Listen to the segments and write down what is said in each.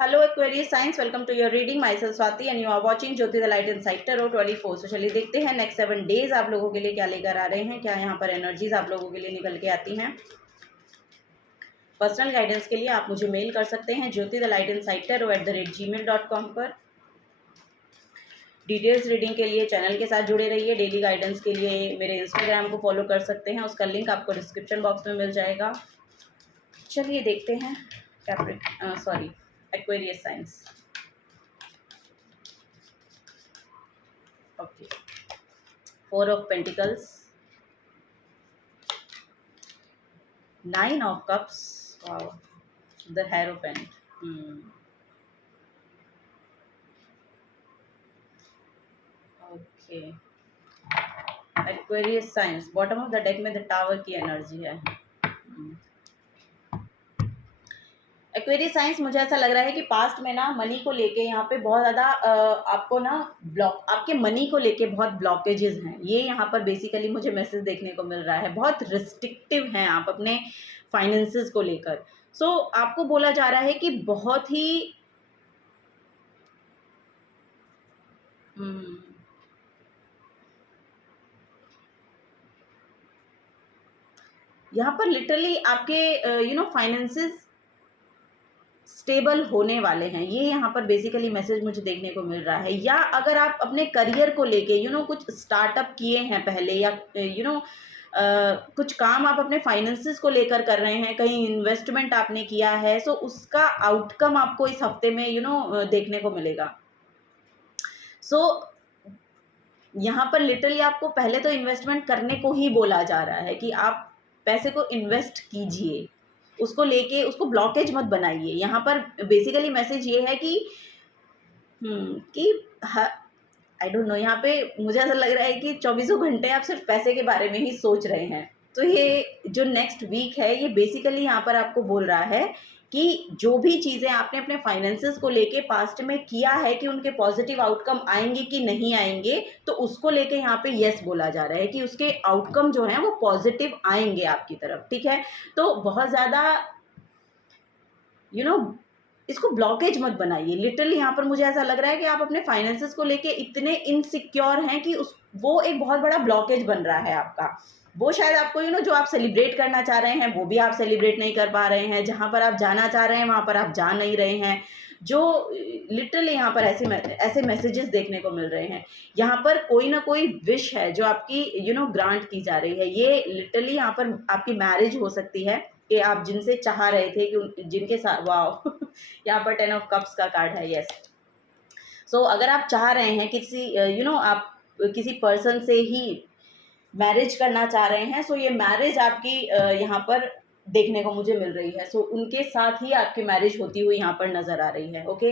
Hello Aquarius Science, welcome to your reading. Myself Swati and you are watching Jyoti the light insight tarot 24। तो चलिए देखते हैं next 7 days आप लोगों के लिए क्या लेकर आ रहे हैं, क्या यहाँ पर एनर्जीज आप लोगों के लिए निकल के आती हैं। पर्सनल गाइडेंस के लिए आप मुझे मेल कर सकते हैं Jyoti the light insight tarot @gmail.com पर। डिटेल्स रीडिंग के लिए चैनल के साथ जुड़े रहिए। डेली गाइडेंस के लिए मेरे इंस्टाग्राम को फॉलो कर सकते हैं, उसका लिंक आपको डिस्क्रिप्शन बॉक्स में मिल जाएगा। चलिए देखते हैं Aquarius science. Okay, 4 of Pentacles, 9 of Cups, wow, the Hierophant. Okay, Aquarius science bottom of the deck में द टावर की एनर्जी है। एक्वेरियस साइंस, मुझे ऐसा लग रहा है कि पास्ट में ना मनी को लेके यहाँ पे बहुत ज़्यादा आपको ना आपके मनी को लेके बहुत ब्लॉकेजेस हैं। ये यहाँ पर बेसिकली मुझे मैसेज देखने को मिल रहा है। बहुत रिस्ट्रिक्टिव हैं आप अपने फाइनेंसेस को लेकर। सो आपको बोला जा रहा है कि बहुत ही यहाँ पर लिटरली आपके फाइनेंसेस स्टेबल होने वाले हैं। ये यहाँ पर बेसिकली मैसेज मुझे देखने को मिल रहा है। या अगर आप अपने करियर को लेके कुछ स्टार्टअप किए हैं पहले, या कुछ काम आप अपने फाइनेंसेस को लेकर कर रहे हैं, कहीं इन्वेस्टमेंट आपने किया है, सो उसका आउटकम आपको इस हफ्ते में देखने को मिलेगा। सो यहाँ पर लिटरली आपको पहले तो इन्वेस्टमेंट करने को ही बोला जा रहा है कि आप पैसे को इन्वेस्ट कीजिए, उसको लेके उसको ब्लॉकेज मत बनाइए। यहाँ पर बेसिकली मैसेज ये है कि आई डोंट नो, यहाँ पे मुझे ऐसा लग रहा है कि 24 घंटे आप सिर्फ पैसे के बारे में ही सोच रहे हैं। तो ये जो नेक्स्ट वीक है, ये बेसिकली यहाँ पर आपको बोल रहा है कि जो भी चीज़ें आपने अपने फाइनेंसेस को लेके पास्ट में किया है कि उनके पॉजिटिव आउटकम आएंगे कि नहीं आएंगे, तो उसको लेके यहाँ पे यस बोला जा रहा है कि उसके आउटकम जो हैं वो पॉजिटिव आएंगे आपकी तरफ। ठीक है, तो बहुत ज़्यादा इसको ब्लॉकेज मत बनाइए। लिटरली यहाँ पर मुझे ऐसा लग रहा है कि आप अपने फाइनेंसेस को लेके इतने इनसिक्योर हैं कि वो एक बहुत बड़ा ब्लॉकेज बन रहा है आपका। वो शायद आपको जो आप सेलिब्रेट करना चाह रहे हैं वो भी आप सेलिब्रेट नहीं कर पा रहे हैं, जहाँ पर आप जाना चाह रहे हैं वहाँ पर आप जा नहीं रहे हैं। जो लिटरली यहाँ पर ऐसे मैसेजेस देखने को मिल रहे हैं। यहाँ पर कोई ना कोई विश है जो आपकी ग्रांट की जा रही है। ये लिटरली यहाँ पर आपकी मैरिज हो सकती है कि आप जिनसे चाह रहे थे कि जिनके साथ, वाओ यहाँ पर 10 ऑफ कप्स का कार्ड है। यस, सो अगर आप चाह रहे हैं किसी आप किसी पर्सन से ही मैरिज करना चाह रहे हैं, सो ये मैरिज आपकी यहाँ पर देखने को मुझे मिल रही है। सो उनके साथ ही आपकी मैरिज होती हुई यहाँ पर नज़र आ रही है। ओके,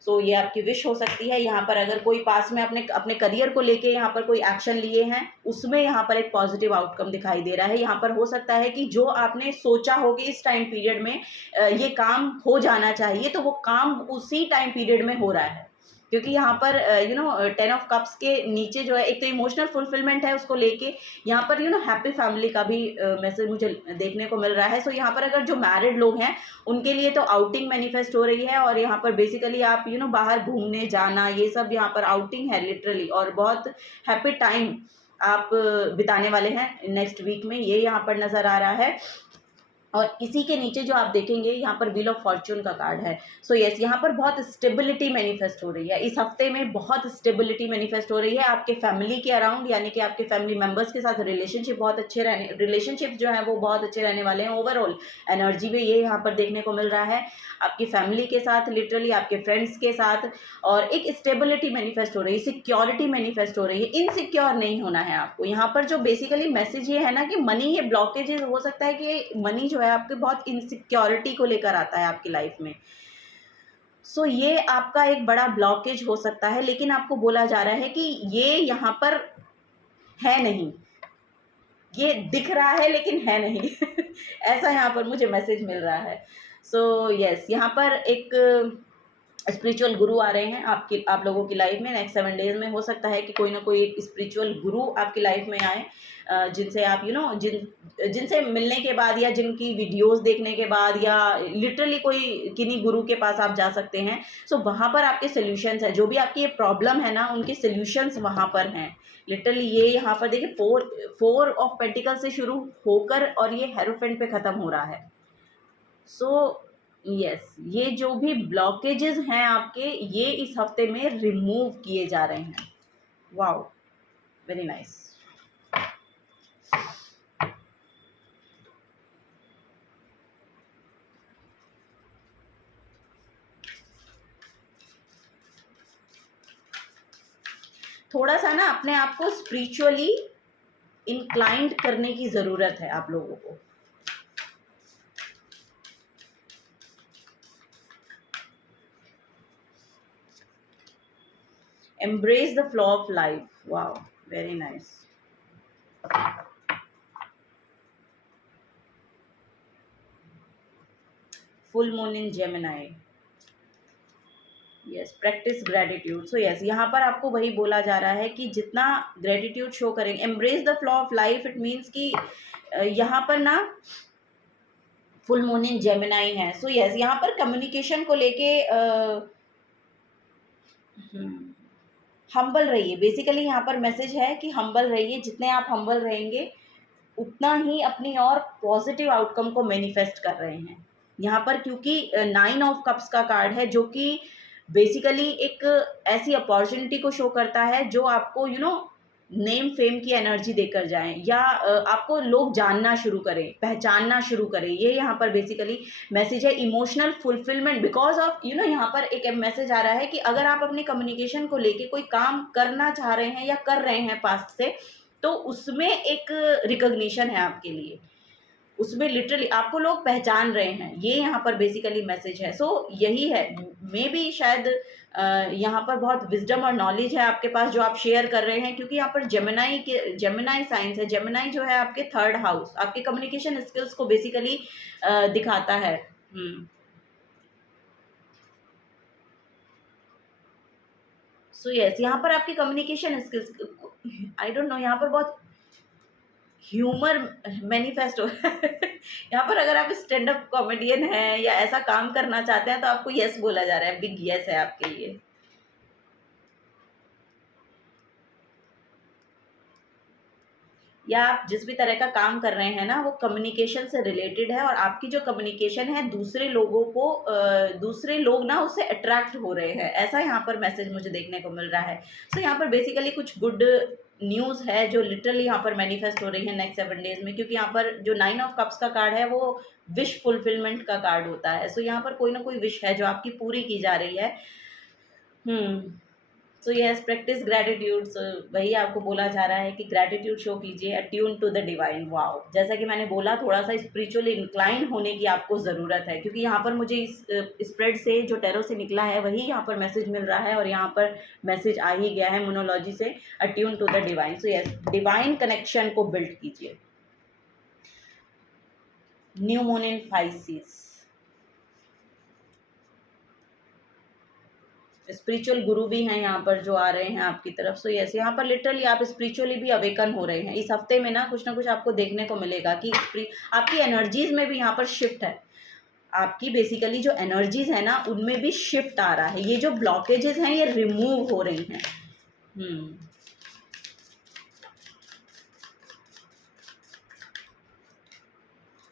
सो ये आपकी विश हो सकती है। यहाँ पर अगर कोई पास में अपने करियर को लेके यहाँ पर कोई एक्शन लिए हैं, उसमें यहाँ पर एक पॉजिटिव आउटकम दिखाई दे रहा है। यहाँ पर हो सकता है कि जो आपने सोचा हो कि इस टाइम पीरियड में ये काम हो जाना चाहिए, तो वो काम उसी टाइम पीरियड में हो रहा है। क्योंकि यहाँ पर 10 ऑफ कप्स के नीचे जो है, एक तो इमोशनल फुलफिलमेंट है, उसको लेके यहाँ पर हैप्पी फैमिली का भी मैसेज मुझे देखने को मिल रहा है। सो यहाँ पर अगर जो मैरिड लोग हैं उनके लिए तो आउटिंग मैनिफेस्ट हो रही है, और यहाँ पर बेसिकली आप बाहर घूमने जाना, ये सब यहाँ पर आउटिंग है लिटरली, और बहुत हैप्पी टाइम आप बिताने वाले हैं नेक्स्ट वीक में, ये यहाँ पर नज़र आ रहा है। और इसी के नीचे जो आप देखेंगे यहाँ पर व्हील ऑफ फॉर्च्यून का कार्ड है। सो यस, यहाँ पर बहुत स्टेबिलिटी मैनिफेस्ट हो रही है। इस हफ्ते में बहुत स्टेबिलिटी मैनिफेस्ट हो रही है आपके फैमिली के अराउंड, यानी कि आपके फैमिली मेंबर्स के साथ रिलेशनशिप जो है वो बहुत अच्छे रहने वाले हैं। ओवरऑल एनर्जी में ये यहाँ पर देखने को मिल रहा है आपकी फैमिली के साथ, लिटरली आपके फ्रेंड्स के साथ, और एक स्टेबिलिटी मैनिफेस्ट हो रही है, सिक्योरिटी मैनिफेस्ट हो रही है। इनसिक्योर नहीं होना है आपको। यहाँ पर जो बेसिकली मैसेज ये है ना कि मनी, ये ब्लॉकेजेस हो सकता है कि मनी जो है आपके बहुत इनसिक्योरिटी को लेकर आता है आपकी लाइफ में। सो ये आपका एक बड़ा ब्लॉकेज हो सकता है, लेकिन आपको बोला जा रहा है कि ये यहाँ पर है नहीं, ये दिख रहा है लेकिन है नहीं ऐसा यहाँ पर मुझे मैसेज मिल रहा है। सो यस, यहाँ पर एक स्पिरिचुअल गुरु आ रहे हैं आप लोगों की लाइफ में नेक्स्ट 7 डेज में। हो सकता है कि कोई ना कोई एक स्पिरिचुअल गुरु आपकी लाइफ में आए, जिनसे आप जिनसे मिलने के बाद या जिनकी वीडियोस देखने के बाद या लिटरली कोई किन्हीं गुरु के पास आप जा सकते हैं। सो वहाँ पर आपके सोल्यूशंस हैं, जो भी आपकी ये प्रॉब्लम है ना उनके सोल्यूशंस वहाँ पर हैं। लिटरली ये यहाँ पर देखिए 4 ऑफ पेंटिकल से शुरू होकर और ये हेरोफेंट पे ख़त्म हो रहा है। सो यस, ये जो भी ब्लॉकेजेस हैं आपके, ये इस हफ्ते में रिमूव किए जा रहे हैं। Wow, very nice. थोड़ा सा ना अपने आप को स्पिरिचुअली इंक्लाइंड करने की ज़रूरत है आप लोगों को। Embrace the flow of life. Wow, very nice. Full moon in Gemini. Yes, practice gratitude. So yes, यहाँ पर आपको वही बोला जा रहा है कि जितना ग्रेटिट्यूड शो करेंगे, embrace the flow of life. It means कि यहाँ पर ना फुल मून इन जेमिनाई है। सो यस, यहाँ पर कम्युनिकेशन को लेके हम्बल रहिए। बेसिकली यहाँ पर मैसेज है कि हम्बल रहिए। जितने आप हम्बल रहेंगे उतना ही अपनी और पॉजिटिव आउटकम को मैनिफेस्ट कर रहे हैं यहाँ पर, क्योंकि 9 ऑफ कप्स का कार्ड है जो कि बेसिकली एक ऐसी अपॉर्चुनिटी को शो करता है जो आपको नेम फेम की एनर्जी देकर जाएं, या आपको लोग जानना शुरू करें, पहचानना शुरू करें। ये यहाँ पर बेसिकली मैसेज है। इमोशनल फुलफिलमेंट बिकॉज ऑफ यहाँ पर एक मैसेज आ रहा है कि अगर आप अपने कम्युनिकेशन को लेके कोई काम करना चाह रहे हैं या कर रहे हैं पास्ट से, तो उसमें एक रिकॉग्निशन है आपके लिए, उसमें लिटरली आपको लोग पहचान रहे हैं। ये यहाँ पर बेसिकली मैसेज है। सो यही है, मे बी शायद यहाँ पर बहुत विजडम और नॉलेज है आपके पास जो आप शेयर कर रहे हैं, क्योंकि यहाँ पर जेमिनाई साइंस है। जेमिनाई जो है आपके 3rd हाउस, आपके कम्युनिकेशन स्किल्स को बेसिकली दिखाता है। सो यस, यहाँ पर आपकी communication skills, I don't know, यहाँ पर बहुत ह्यूमर मैनिफेस्ट हो रहा है। यहाँ पर अगर आप स्टैंड अप कॉमेडियन हैं या ऐसा काम करना चाहते हैं तो आपको यस बोला जा रहा है, बिग यस है आपके लिए। या आप जिस भी तरह का काम कर रहे हैं ना वो कम्युनिकेशन से रिलेटेड है, और आपकी जो कम्युनिकेशन है दूसरे लोग ना उससे अट्रैक्ट हो रहे हैं, ऐसा यहाँ पर मैसेज मुझे देखने को मिल रहा है। सो यहाँ पर बेसिकली कुछ गुड न्यूज़ है जो लिटरली यहाँ पर मैनिफेस्ट हो रही है नेक्स्ट 7 डेज में, क्योंकि यहाँ पर जो 9 ऑफ कप्स का कार्ड है वो विश फुलफिलमेंट का कार्ड होता है। सो यहाँ पर कोई ना कोई विश है जो आपकी पूरी की जा रही है। So yes, practice gratitude. So वही आपको बोला जा रहा है कि ग्रैटिट्यूड शो कीजिए, attune to the divine. Wow, जैसा कि मैंने बोला थोड़ा सा स्पिरिचुअली इंक्लाइन होने की आपको ज़रूरत है, क्योंकि यहाँ पर मुझे इस स्प्रेड से जो टैरो से निकला है वही यहाँ पर मैसेज मिल रहा है, और यहाँ पर मैसेज आ ही गया है मोनोलॉजी से, attune to the divine. So yes, divine connection को बिल्ड कीजिए। New moon in Pisces, spiritual गुरु भी हैं यहाँ पर जो आ रहे हैं आपकी तरफ। सो यस, यहाँ पर लिटरली आप स्पिरिचुअली भी अवेकन हो रहे हैं। इस हफ्ते में ना कुछ आपको देखने को मिलेगा कि आपकी एनर्जीज में भी यहाँ पर शिफ्ट है। आपकी बेसिकली जो एनर्जीज है ना उनमें भी शिफ्ट आ रहा है। ये जो ब्लॉकेजेस हैं ये रिमूव हो रही हैं।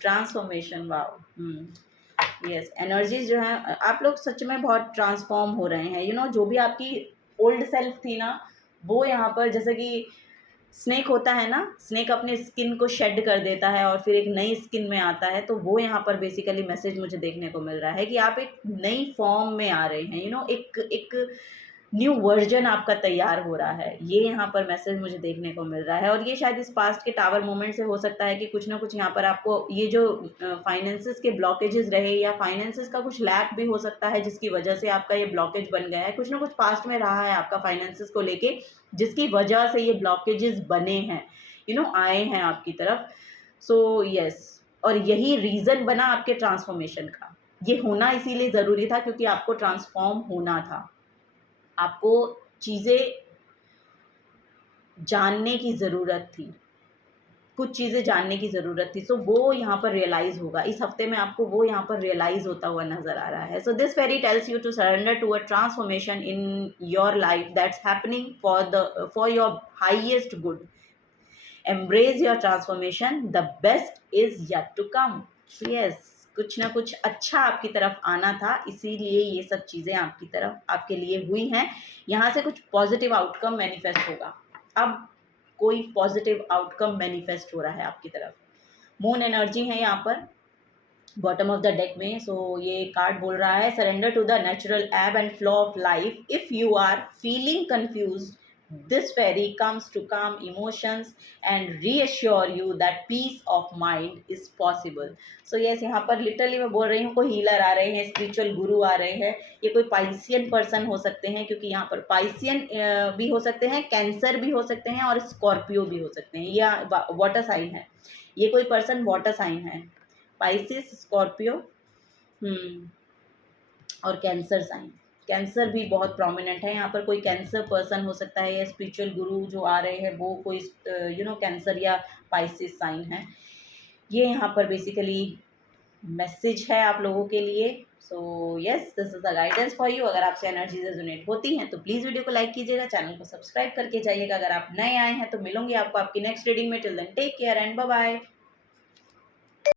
Transformation, wow. यस, एनर्जीज जो है आप लोग सच में बहुत ट्रांसफॉर्म हो रहे हैं। जो भी आपकी ओल्ड सेल्फ थी ना वो यहाँ पर, जैसे कि स्नेक होता है ना, स्नेक अपने स्किन को शेड कर देता है और फिर एक नई स्किन में आता है, तो वो यहाँ पर बेसिकली मैसेज मुझे देखने को मिल रहा है कि आप एक नई फॉर्म में आ रहे हैं। एक न्यू वर्जन आपका तैयार हो रहा है, ये यहाँ पर मैसेज मुझे देखने को मिल रहा है। और ये शायद इस पास्ट के टावर मोमेंट से हो सकता है कि कुछ ना कुछ यहाँ पर आपको ये जो फाइनेंसेस के ब्लॉकेजेस रहे या फाइनेंसेस का कुछ लैक भी हो सकता है जिसकी वजह से आपका ये ब्लॉकेज बन गया है। कुछ ना कुछ पास्ट में रहा है आपका फाइनेंसेस को लेके जिसकी वजह से ये ब्लॉकेजेस बने हैं, आए हैं आपकी तरफ। सो यस, और यही रीज़न बना आपके ट्रांसफॉर्मेशन का। ये होना इसीलिए ज़रूरी था क्योंकि आपको ट्रांसफॉर्म होना था, आपको चीज़ें जानने की ज़रूरत थी, कुछ चीज़ें जानने की ज़रूरत थी। सो वो यहाँ पर रियलाइज़ होगा, इस हफ्ते में आपको वो यहाँ पर रियलाइज़ होता हुआ नज़र आ रहा है। So this fairy tells you to surrender to a transformation in your life that's happening for your highest good. Embrace your transformation, the best is yet to come. Yes, कुछ ना कुछ अच्छा आपकी तरफ आना था, इसीलिए ये सब चीज़ें आपकी तरफ आपके लिए हुई हैं। यहाँ से कुछ पॉजिटिव आउटकम मैनिफेस्ट होगा। अब कोई पॉजिटिव आउटकम मैनिफेस्ट हो रहा है आपकी तरफ। मून एनर्जी है यहाँ पर बॉटम ऑफ द डेक में। सो ये कार्ड बोल रहा है surrender to the natural ebb and flow of life. If you are feeling confuse, this fairy comes to calm emotions and reassure you that peace of mind is possible. So yes, यहाँ पर literally मैं बोल रही हूँ कोई healer आ रहे हैं, spiritual गुरु आ रहे हैं, ये कोई पाइसियन पर्सन हो सकते हैं, क्योंकि यहाँ पर पाइसियन भी हो सकते हैं, कैंसर भी हो सकते हैं और स्कॉर्पियो भी हो सकते हैं, या वाटर साइन है, ये कोई पर्सन वाटर साइन है, पाइसिस, स्कॉर्पियो और कैंसर साइन। कैंसर भी बहुत प्रोमिनेंट है यहाँ पर, कोई कैंसर पर्सन हो सकता है, या स्पिरिचुअल गुरु जो आ रहे हैं वो कोई कैंसर या पाइसिस साइन है। ये यहाँ पर बेसिकली मैसेज है आप लोगों के लिए। So yes, this is the guidance for you. अगर आपसे एनर्जी रेजोनेट होती हैं तो प्लीज़ वीडियो को लाइक कीजिएगा, चैनल को सब्सक्राइब करके जाइएगा। अगर आप नए आए हैं तो मिलूंगी आपको आपकी नेक्स्ट रीडिंग में। Till then take care and bye bye.